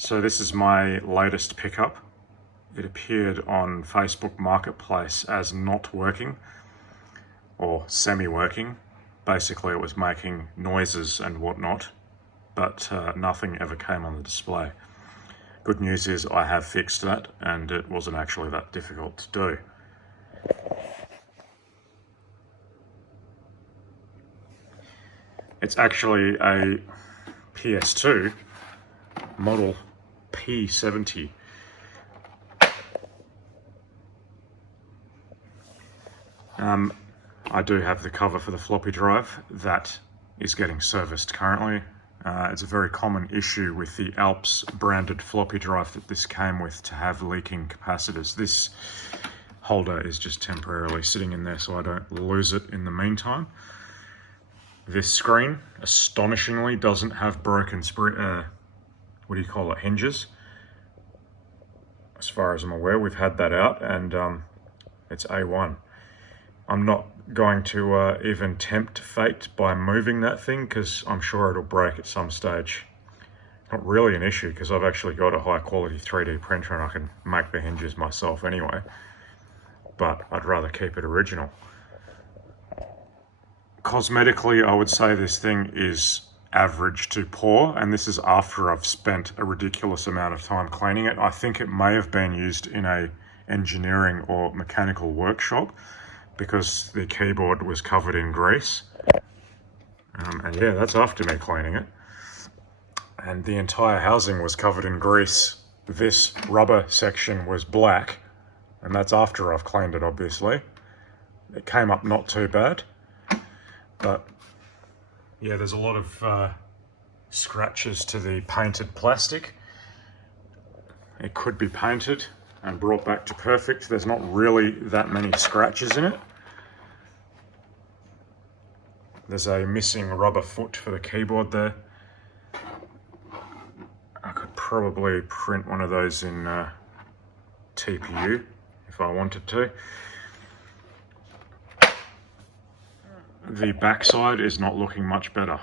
So this is my latest pickup. It appeared on Facebook Marketplace as not working or semi-working. Basically it was making noises and whatnot, but nothing ever came on the display. Good news is I have fixed that and it wasn't actually that difficult to do. It's actually a PS2 Model P70. I do have the cover for the floppy drive that is getting serviced currently. It's a very common issue with the Alps branded floppy drive that this came with to have leaking capacitors. This holder is just temporarily sitting in there so I don't lose it in the meantime. This screen, astonishingly, doesn't have broken hinges. As far as I'm aware, we've had that out and it's A1. I'm not going to even tempt fate by moving that thing because I'm sure it'll break at some stage. Not really an issue because I've actually got a high quality 3D printer and I can make the hinges myself anyway. But I'd rather keep it original. Cosmetically, I would say this thing is average to poor, and this is after I've spent a ridiculous amount of time cleaning it. I think it may have been used in a engineering or mechanical workshop because the keyboard was covered in grease. And yeah, that's after me cleaning it. And the entire housing was covered in grease. This rubber section was black, and that's after I've cleaned it, obviously. It came up not too bad. But yeah, there's a lot of scratches to the painted plastic. It could be painted and brought back to perfect. There's not really that many scratches in it. There's a missing rubber foot for the keyboard there. I could probably print one of those in TPU if I wanted to. The backside is not looking much better.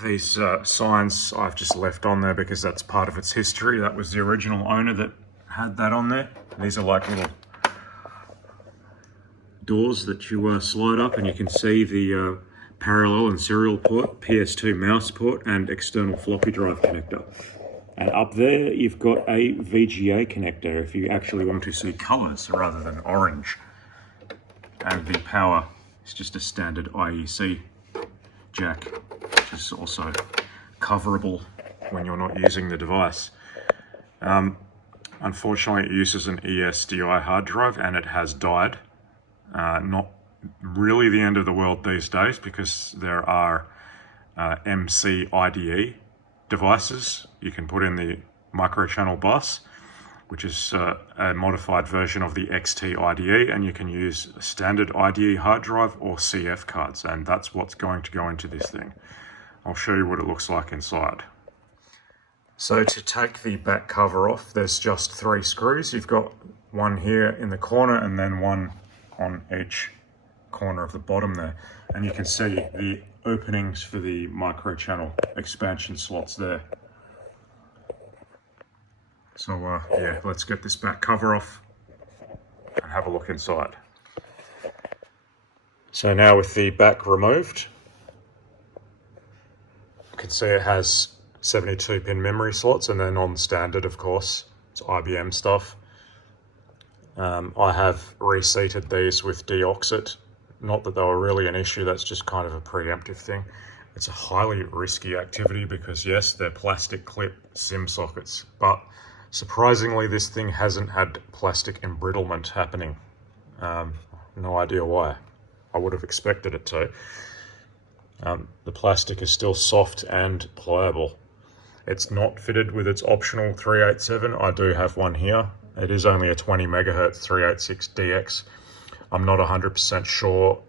These signs I've just left on there because that's part of its history. That was the original owner that had that on there. These are like little doors that you slide up and you can see the parallel and serial port, PS2 mouse port and external floppy drive connector. And up there you've got a VGA connector if you actually want to see colours rather than orange. And the power is just a standard IEC jack, which is also coverable when you're not using the device. Unfortunately, it uses an ESDI hard drive and it has died. Not really the end of the world these days because there are MC IDE devices you can put in the microchannel bus, which is a modified version of the XT IDE, and you can use a standard IDE hard drive or CF cards, and that's what's going to go into this thing. I'll show you what it looks like inside. So to take the back cover off, there's just 3 screws. You've got one here in the corner and then one on each corner of the bottom there. And you can see the openings for the microchannel expansion slots there. So yeah, let's get this back cover off and have a look inside. So now with the back removed, you can see it has 72-pin memory slots, and they're non-standard, of course. It's IBM stuff. I have reseated these with deoxit. Not that they were really an issue, that's just kind of a preemptive thing. It's a highly risky activity because yes, they're plastic clip SIM sockets, but surprisingly, this thing hasn't had plastic embrittlement happening. No idea why. I would have expected it to. The plastic is still soft and pliable. It's not fitted with its optional 387. I do have one here. It is only a 20 megahertz 386DX. I'm not 100% sure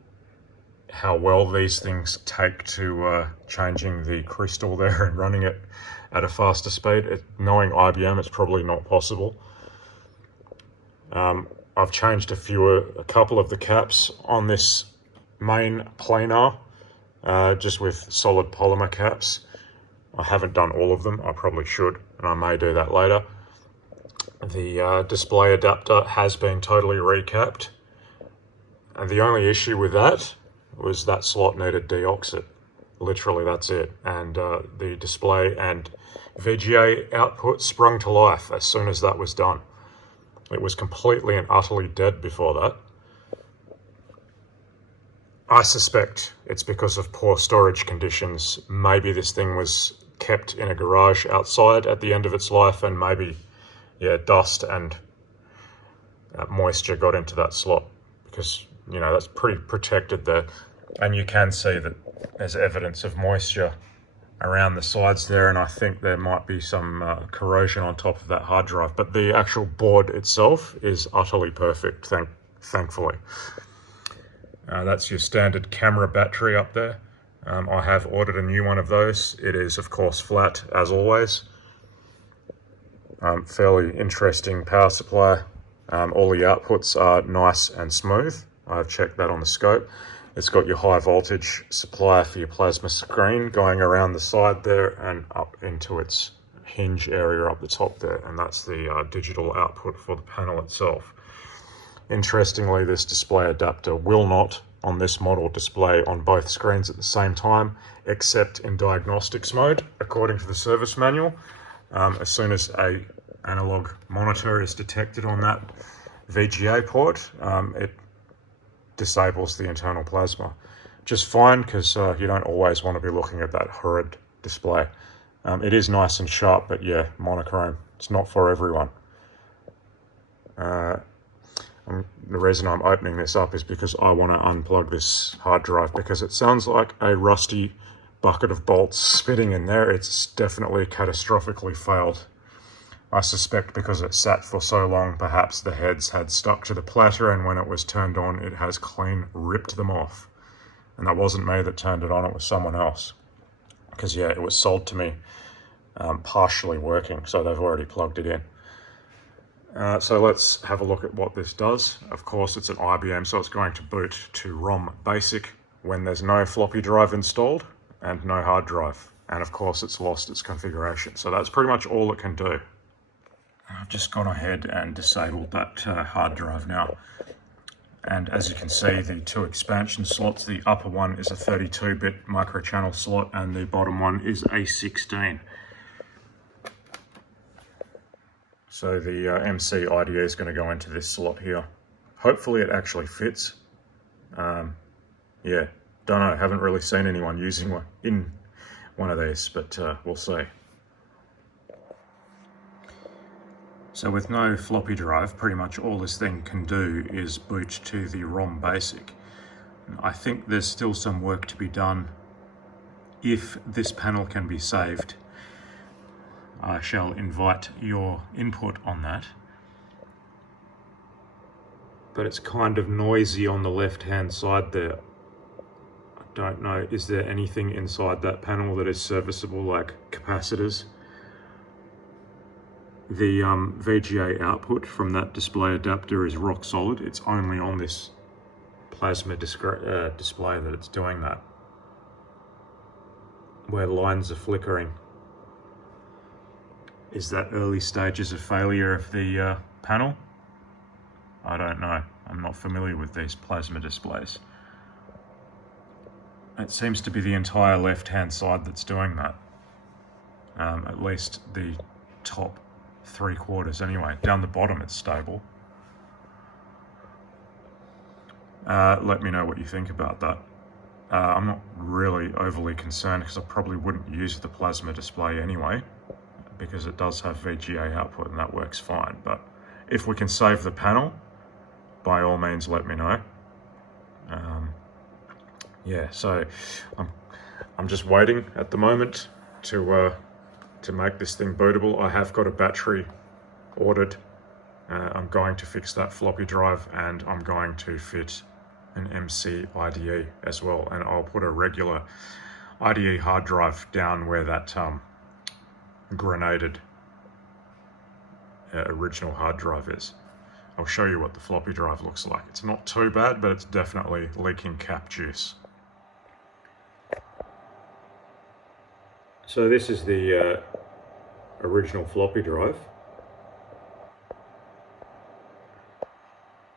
how well these things take to changing the crystal there and running it at a faster speed. Knowing IBM, it's probably not possible. I've changed a couple of the caps on this main planar, just with solid polymer caps. I haven't done all of them. I probably should, and I may do that later. The display adapter has been totally recapped, and the only issue with that was that slot needed deoxit. Literally, that's it. And the display and VGA output sprung to life as soon as that was done. It was completely and utterly dead before that. I suspect it's because of poor storage conditions. Maybe this thing was kept in a garage outside at the end of its life, and maybe, yeah, dust and moisture got into that slot, because, you know, that's pretty protected there. And you can see that there's evidence of moisture around the sides there, and I think there might be some corrosion on top of that hard drive. But the actual board itself is utterly perfect, thankfully. That's your standard camera battery up there. I have ordered a new one of those. It is, of course, flat, as always. Fairly interesting power supply. All the outputs are nice and smooth. I've checked that on the scope. It's got your high voltage supply for your plasma screen going around the side there and up into its hinge area up the top there. And that's the digital output for the panel itself. Interestingly, this display adapter will not, on this model, display on both screens at the same time, except in diagnostics mode, according to the service manual. As soon as an analog monitor is detected on that VGA port, it disables the internal plasma. Just fine, because you don't always want to be looking at that horrid display. It is nice and sharp, but yeah, monochrome. It's not for everyone. The reason I'm opening this up is because I want to unplug this hard drive, because it sounds like a rusty bucket of bolts spitting in there. It's definitely catastrophically failed. I suspect because it sat for so long, perhaps the heads had stuck to the platter, and when it was turned on, it has clean ripped them off. And that wasn't me that turned it on, it was someone else. Because yeah, it was sold to me partially working, so they've already plugged it in. So let's have a look at what this does. Of course, it's an IBM, so it's going to boot to ROM Basic when there's no floppy drive installed and no hard drive. And of course, it's lost its configuration. So that's pretty much all it can do. I've just gone ahead and disabled that hard drive now. And as you can see, the two expansion slots, the upper one is a 32-bit microchannel slot and the bottom one is a 16. So the MC IDE is going to go into this slot here. Hopefully it actually fits. Yeah, don't know, haven't really seen anyone using one in one of these, but we'll see. So with no floppy drive, pretty much all this thing can do is boot to the ROM Basic. I think there's still some work to be done. If this panel can be saved, I shall invite your input on that. But it's kind of noisy on the left-hand side there. I don't know, is there anything inside that panel that is serviceable, like capacitors? The VGA output from that display adapter is rock solid. It's only on this plasma display that it's doing that, where lines are flickering. Is that early stages of failure of the panel? I don't know. I'm not familiar with these plasma displays. It seems to be the entire left-hand side that's doing that. At least the top 3/4 anyway. Down the bottom it's stable. Let me know what you think about that. I'm not really overly concerned because I probably wouldn't use the plasma display anyway, because it does have VGA output and that works fine. But if we can save the panel, by all means let me know. Yeah, so I'm just waiting at the moment to make this thing bootable. I have got a battery ordered. I'm going to fix that floppy drive, and I'm going to fit an MC IDE as well, and I'll put a regular IDE hard drive down where that grenaded original hard drive is. I'll show you what the floppy drive looks like. It's not too bad, but it's definitely leaking cap juice. So this is the original floppy drive.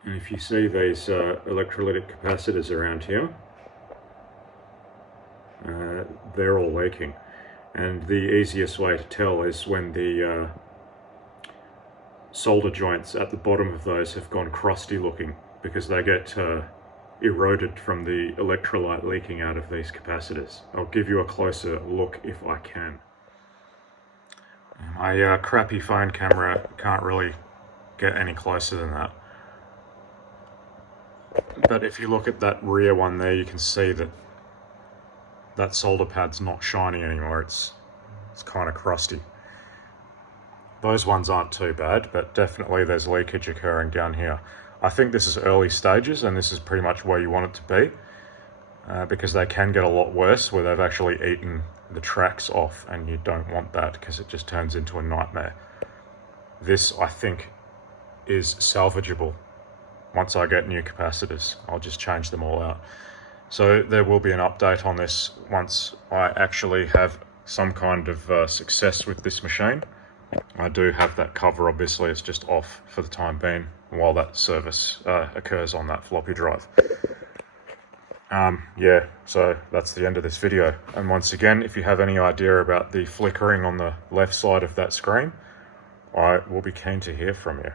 And if you see these electrolytic capacitors around here, they're all leaking. And the easiest way to tell is when the solder joints at the bottom of those have gone crusty looking, because they get eroded from the electrolyte leaking out of these capacitors. I'll give you a closer look if I can. My crappy phone camera can't really get any closer than that. But if you look at that rear one there, you can see that that solder pad's not shiny anymore. It's kind of crusty. Those ones aren't too bad, but definitely there's leakage occurring down here. I think this is early stages, and this is pretty much where you want it to be, because they can get a lot worse where they've actually eaten the tracks off, and you don't want that because it just turns into a nightmare. This, I think, is salvageable. Once I get new capacitors, I'll just change them all out. So there will be an update on this once I actually have some kind of success with this machine. I do have that cover, obviously, it's just off for the time being while that service occurs on that floppy drive. Yeah, so that's the end of this video. And once again, if you have any idea about the flickering on the left side of that screen, I will be keen to hear from you.